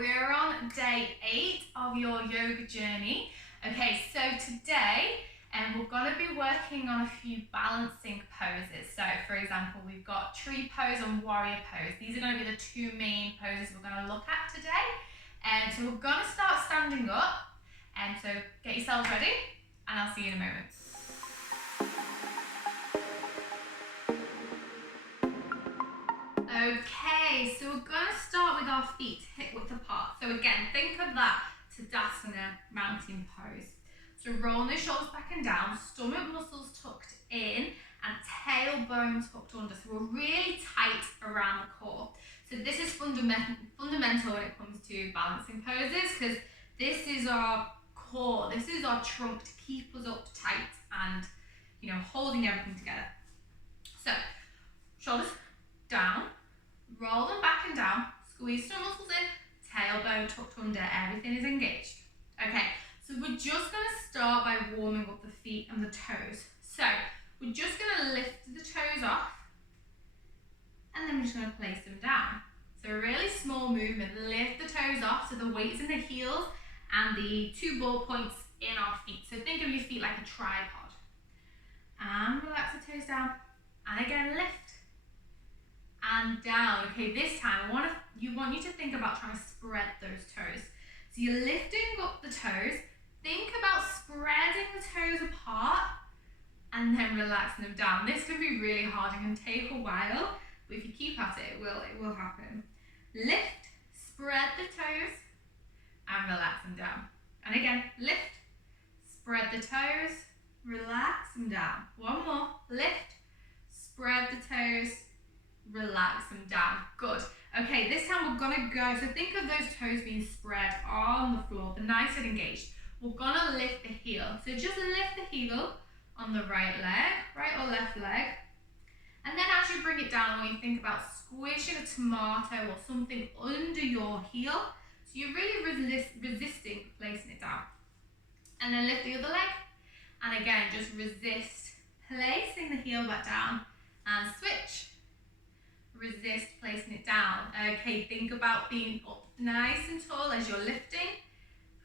we're on day 8 of your yoga journey. Okay, so today we're going to be working on a few balancing poses. So for example, we've got tree pose and warrior pose. These are going to be the two main poses we're going to look at today. And so we're going to start standing up. And so get yourselves ready and I'll see you in a moment. Okay, so we're going to start with our feet hip width apart. So again, think of that Tadasana mountain pose. So rolling the shoulders back and down, stomach muscles tucked in and tailbone tucked under. So we're really tight around the core. So this is fundamental when it comes to balancing poses, because this is our core, this is our trunk to keep us up tight and, you know, holding everything together. So shoulders down, roll them back and down, squeeze some muscles in, tailbone tucked under, everything is engaged. Okay, so we're just going to start by warming up the feet and the toes. So we're just going to lift the toes off and then we're just going to place them down. So a really small movement, lift the toes off so the weight's in the heels and the 2 ball points in our feet. So think of your feet like a tripod. And relax the toes down. And again, lift. And down. Okay, this time I want you to think about trying to spread those toes. So you're lifting up the toes. Think about spreading the toes apart and then relaxing them down. This can be really hard and can take a while, but if you keep at it, it will happen. Lift, spread the toes, and relax them down. And again, lift, spread the toes, relax them down. One more, lift, spread the toes, relax them down. Good. Okay, this time we're gonna go, so think of those toes being spread on the floor, but nice and engaged. We're gonna lift the heel. So just lift the heel on the right leg, right or left leg. And then as you bring it down, when you think about squishing a tomato or something under your heel, so you're really resisting placing it down. And then lift the other leg. And again, just resist placing the heel back down and switch. Resist placing it down. Okay, think about being up nice and tall as you're lifting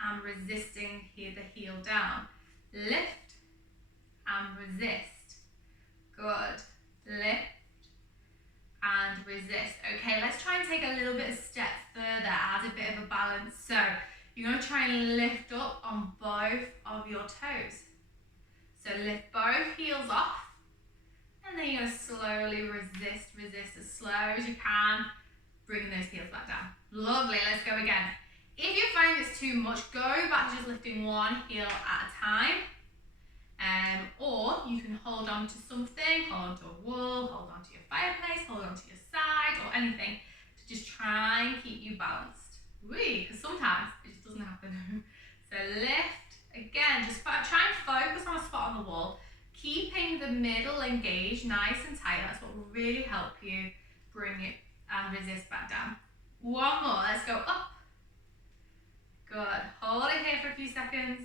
and resisting the heel down. Lift and resist. Good. Lift and resist. Okay, let's try and take a little bit of step further, add a bit of a balance. So you're going to try and lift up on both of your toes. So lift both heels off. And then you're going to slowly resist as slow as you can, bringing those heels back down. Lovely, let's go again. If you find this too much, go back to just lifting one heel at a time. Or you can hold on to something, hold on to a wall, hold on to your fireplace, hold on to your side or anything to just try and keep you balanced. Because sometimes it just doesn't happen. So lift, again, just try and focus on a spot on the wall. Keeping the middle engaged, nice and tight, that's what will really help you bring it and resist back down. One more, let's go up. Good, hold it here for a few seconds.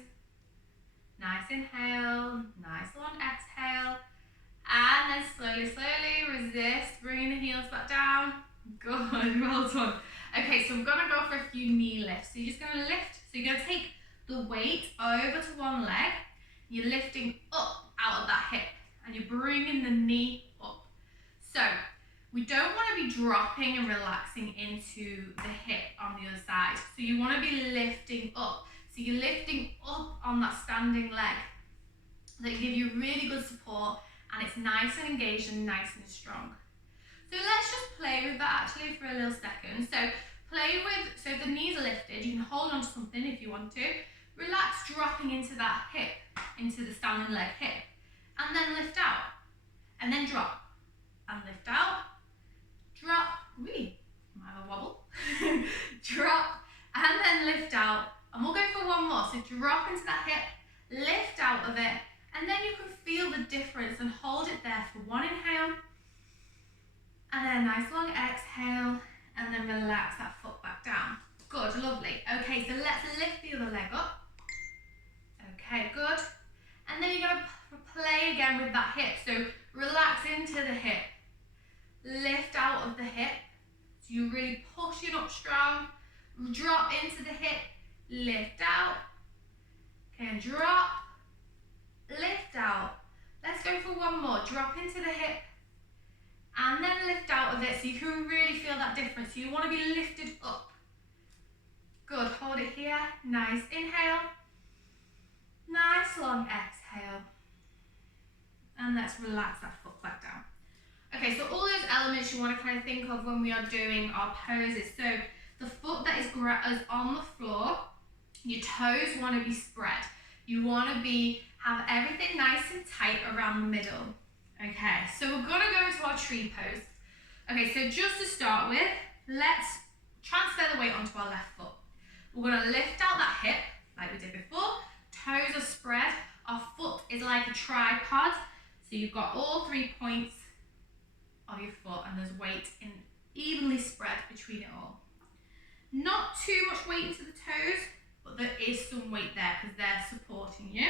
Nice inhale, nice long exhale. And then slowly resist, bringing the heels back down. Good, well done. Okay, so I'm gonna go for a few knee lifts. So you're just gonna lift, so you're gonna take the weight over to one leg. You're lifting up out of that hip and you're bringing the knee up. So we don't want to be dropping and relaxing into the hip on the other side. So you want to be lifting up. So you're lifting up on that standing leg. That give you really good support and it's nice and engaged and nice and strong. So let's just play with that actually for a little second. So so the knees are lifted, you can hold on to something if you want to. Relax, dropping into that hip, into the standing leg hip. And then lift out. And then drop. And lift out. Drop. Wee. Might have a wobble. Drop. And then lift out. And we'll go for one more. So drop into that hip. Lift out of it. And then you can feel the difference and hold it there for one inhale. And then a nice long exhale. And then relax that foot back down. Good, lovely. Okay, so let's lift the other leg up. Okay, good. And then you're going to play again with that hip. So relax into the hip. Lift out of the hip. So you're really pushing up strong. Drop into the hip, lift out. Okay, and drop, lift out. Let's go for one more. Drop into the hip and then lift out of it so you can really feel that difference. So you want to be lifted up. Good, hold it here. Nice inhale. Nice long exhale. And let's relax that foot back down. Okay, so all those elements you want to kind of think of when we are doing our poses. So the foot that is on the floor, your toes want to be spread. You want to have everything nice and tight around the middle. Okay, so we're going to go into our tree pose. Okay, so just to start with, let's transfer the weight onto our left foot. We're going to lift out that hip like we did before. Toes are spread. Our foot is like a tripod. So you've got all 3 points of your foot and there's weight evenly spread between it all. Not too much weight into the toes, but there is some weight there because they're supporting you.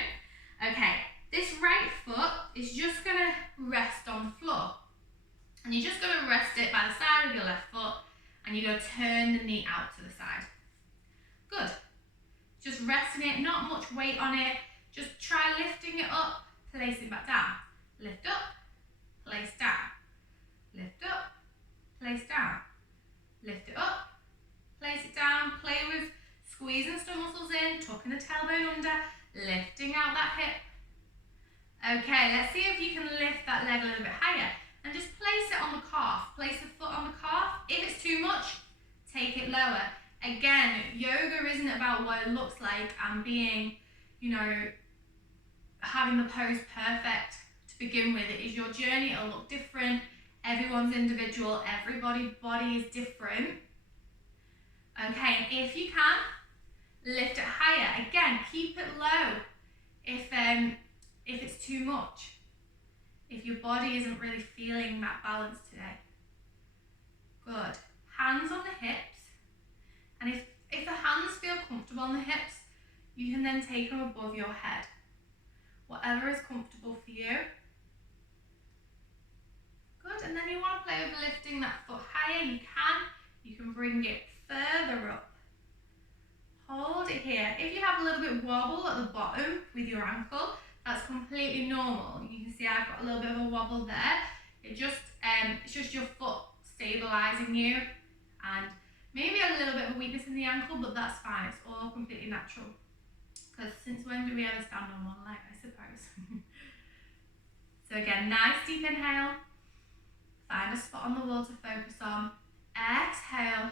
Okay, this right foot is just going to rest on the floor. And you're just going to rest it by the side of your left foot and you're going to turn the knee out to the side. Good. Just resting it, not much weight on it. Just try lifting it up, place it back down. Lift up, place down. Lift up, place down. Lift it up, place it down. Play with squeezing the stomach muscles in, tucking the tailbone under, lifting out that hip. Okay, let's see if you can lift that leg a little bit higher. And just place it on the calf. Place the foot on the calf. If it's too much, take it lower. Again, yoga isn't about what it looks like and being, having the pose perfect to begin with. It is your journey. It'll look different. Everyone's individual. Everybody's body is different. Okay, and if you can, lift it higher. Again, keep it low if it's too much. If your body isn't really feeling that balance today. Good. Hands on the hips. And if the hands feel comfortable on the hips, you can then take them above your head. Whatever is comfortable for you. Good. And then you want to play with lifting that foot higher. You can bring it further up. Hold it here. If you have a little bit of wobble at the bottom with your ankle, that's completely normal. You can see I've got a little bit of a wobble there. It's just your foot stabilizing you and maybe a little bit of a weakness in the ankle, but that's fine. It's all completely natural. Because since when do we ever stand on one leg, I suppose? So again, nice deep inhale. Find a spot on the wall to focus on. Exhale.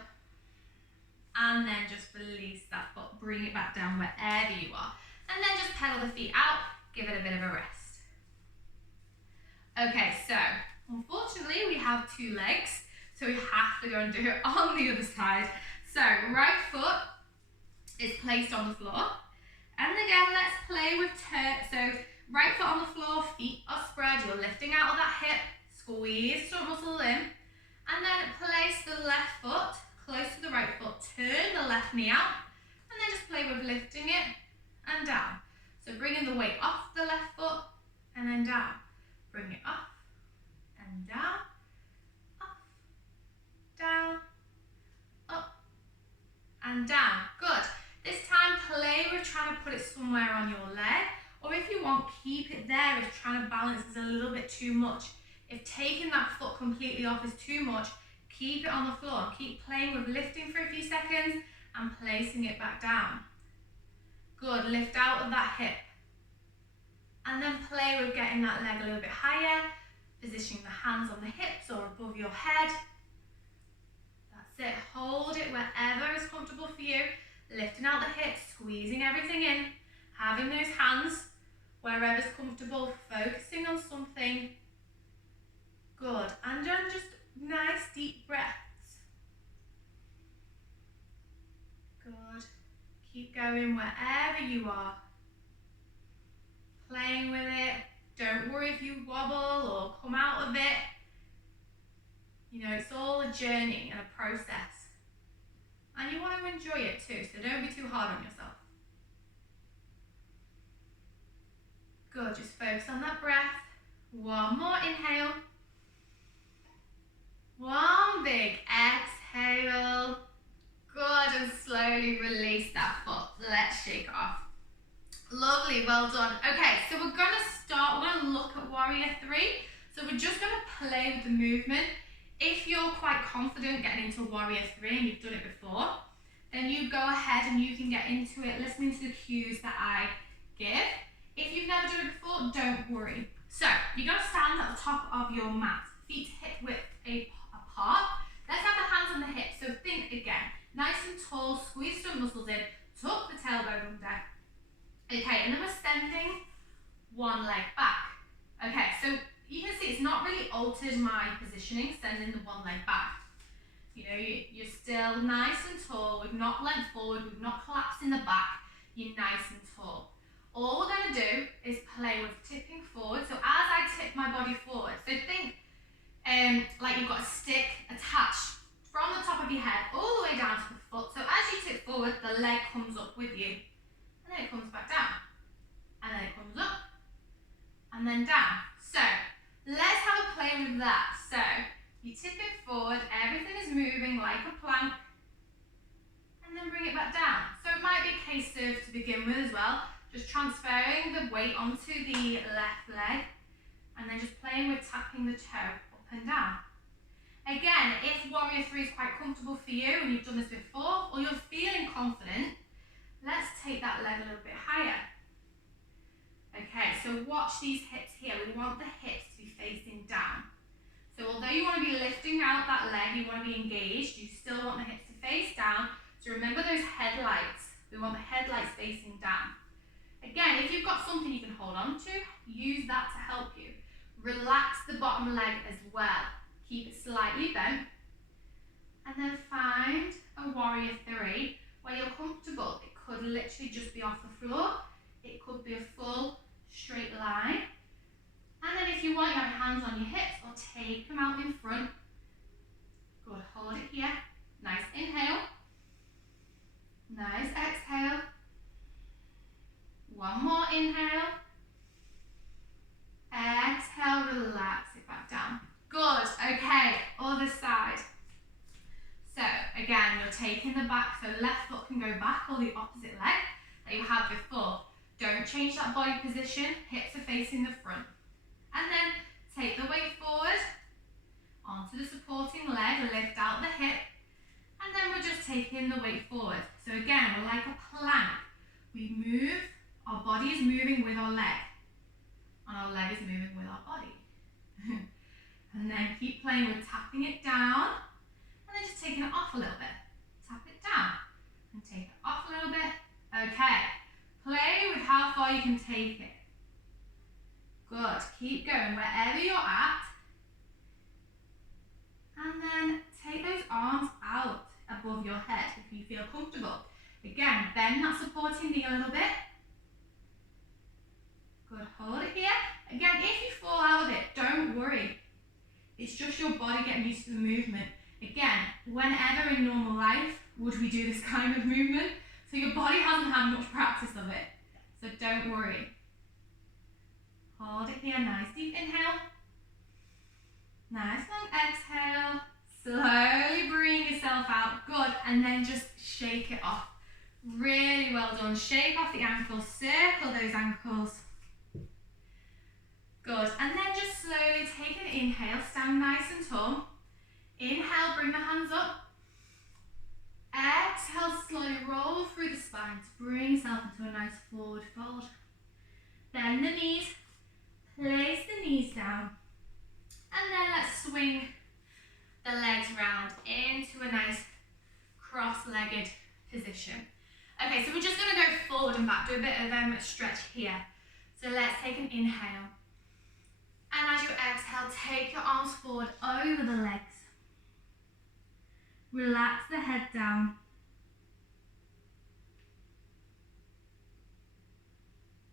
And then just release that foot. Bring it back down wherever you are. And then just pedal the feet out. Give it a bit of a rest. Okay, so unfortunately we have 2 legs. So we have to go and do it on the other side. So right foot is placed on the floor. And again, let's play with so right foot on the floor, feet are spread. You're lifting out of that hip. Squeeze stomach muscle in. And then place the left foot close to the right foot. Turn the left knee out. And then just play with lifting it and down. So bringing the weight off the left foot and then down. Bring it up and down. Down, up, and down. Good. This time play with trying to put it somewhere on your leg, or if you want, keep it there if trying to balance is a little bit too much. If taking that foot completely off is too much, keep it on the floor and keep playing with lifting for a few seconds and placing it back down. Good. Lift out of that hip. And then play with getting that leg a little bit higher, positioning the hands on the hips or above your head. It. Hold it wherever is comfortable for you. Lifting out the hips, squeezing everything in. Having those hands wherever is comfortable, focusing on something. Good. And then just nice deep breaths. Good. Keep going wherever you are. Playing with it. Don't worry if you wobble or come out of it. It's all a journey and a process. And you want to enjoy it too, so don't be too hard on yourself. Good, just focus on that breath. One more inhale. One big exhale. Good, and Lovely, well done. Okay, so we're going to look at Warrior 3. So we're just going to play with the movement. If you're quite confident getting into Warrior 3 and you've done it before, then you go ahead and you can get into it listening to the cues that I give. If you've never done it before, don't worry. So you're going to stand at the top of your mat, feet hip width apart. Let's have the hands on the hips. So think again, nice and tall, squeeze some muscles in, tuck the tailbone under. Okay, and then we're sending one leg back. Okay, so you can see it's not really altered my positioning, sending the one leg back. You know, you're still nice and tall. We've not leant forward, we've not collapsed in the back. You're nice and tall. All we're going to do is play with tipping forward. So as I tip my body forward, so think like you've got a stick attached from the top of your head all the way down to the foot. So as you tip forward, the leg comes up with you. And then it comes back down. And then it comes up. And then down. So let's have a play with that. So you tip it forward, everything is moving like a plank. And then bring it back down. So it might be a case of, to begin with as well, just transferring the weight onto the left leg. And then just playing with tapping the toe up and down. Again, if Warrior 3 is quite comfortable for you and you've done this before, or you're feeling confident, let's take that leg a little bit higher. Okay, so watch these hips here. We want the hips to be facing down. So although you want to be lifting out that leg, you want to be engaged, you still want the hips to face down. So remember those headlights. We want the headlights facing down. Again, if you've got something you can hold on to, use that to help you. Relax the bottom leg as well. Keep it slightly bent. And then find a Warrior 3 where you're comfortable. It could literally just be off the floor. It could be a full straight line. And then if you want, you have your hands on your hips or take them out in front. Good, hold it here. Nice inhale. Nice exhale. One more inhale. Exhale, relax it back down. Good, okay, other side. So again, you're taking the back, so left foot can go back or the opposite leg that you had before. Don't change that body position, hips are facing the front. And then take the weight forward onto the supporting leg, lift out the hip, and then we're just taking the weight forward. So again, we're like a plank. We move, our body is moving with our leg, and our leg is moving with our body. And then keep playing with tapping it down, and then just taking it off a little bit. Tap it down, and take it off a little bit. Okay, play with how far you can take it. Good, keep going wherever you're at. And then take those arms out above your head if you feel comfortable. Again, bend that supporting knee a little bit. Good, hold it here. Again, if you fall out of it, don't worry. It's just your body getting used to the movement. Again, whenever in normal life would we do this kind of movement? So your body hasn't had much practice of it. So don't worry. Hold it here, nice deep inhale. Nice long exhale. Slowly bring yourself out. Good, and then just shake it off. Really well done. Shake off the ankles, circle those ankles. Good, and then just slowly take an inhale, stand nice and tall. Inhale, bring the hands up. Exhale, slowly roll through the spine to bring yourself into a nice forward fold. Bend the knees, place the knees down, and then let's swing the legs round into a nice cross-legged position. Okay, so we're just going to go forward and back, do a bit of a stretch here. So let's take an inhale. And as you exhale, take your arms forward over the legs. Relax the head down.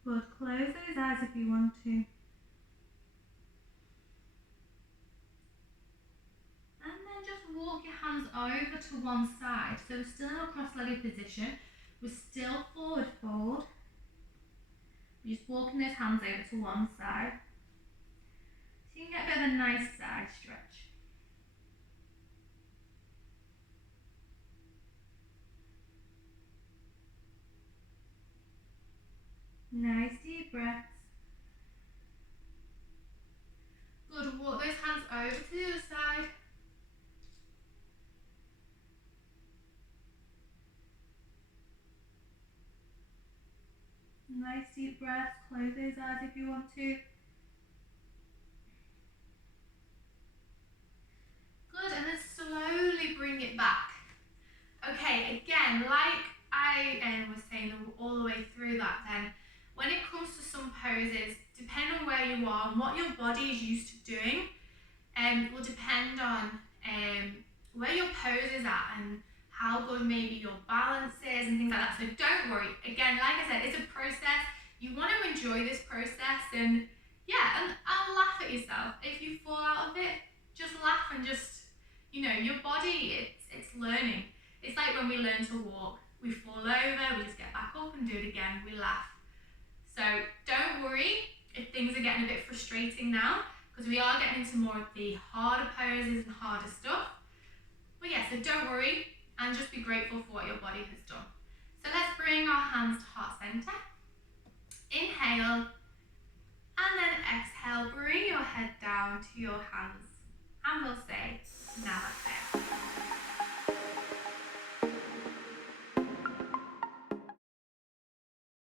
Good, close those eyes if you want to. And then just walk your hands over to one side. So we're still in a cross-legged position. We're still forward fold. We're just walking those hands over to one side. So you can get a bit of a nice side stretch. Nice nice deep breaths. Close those eyes if you want to. Good, and then slowly bring it back. Okay, again, like I was saying all the way through that then, when it comes to some poses, depending on where you are and what your body is used to doing, will depend on where your pose is at and how good maybe your balance is and things like that. So don't worry. Again, like I said, it's a process. You want to enjoy this process, and yeah, and laugh at yourself. If you fall out of it, just laugh and just, your body, it's learning. It's like when we learn to walk. We fall over, we just get back up and do it again. We laugh. So don't worry if things are getting a bit frustrating now, because we are getting into more of the harder poses and harder stuff. But yeah, so don't worry and just be grateful for what your body has done. So let's bring our hands to heart center. Inhale and then exhale. Bring your head down to your hands and we'll say namaste.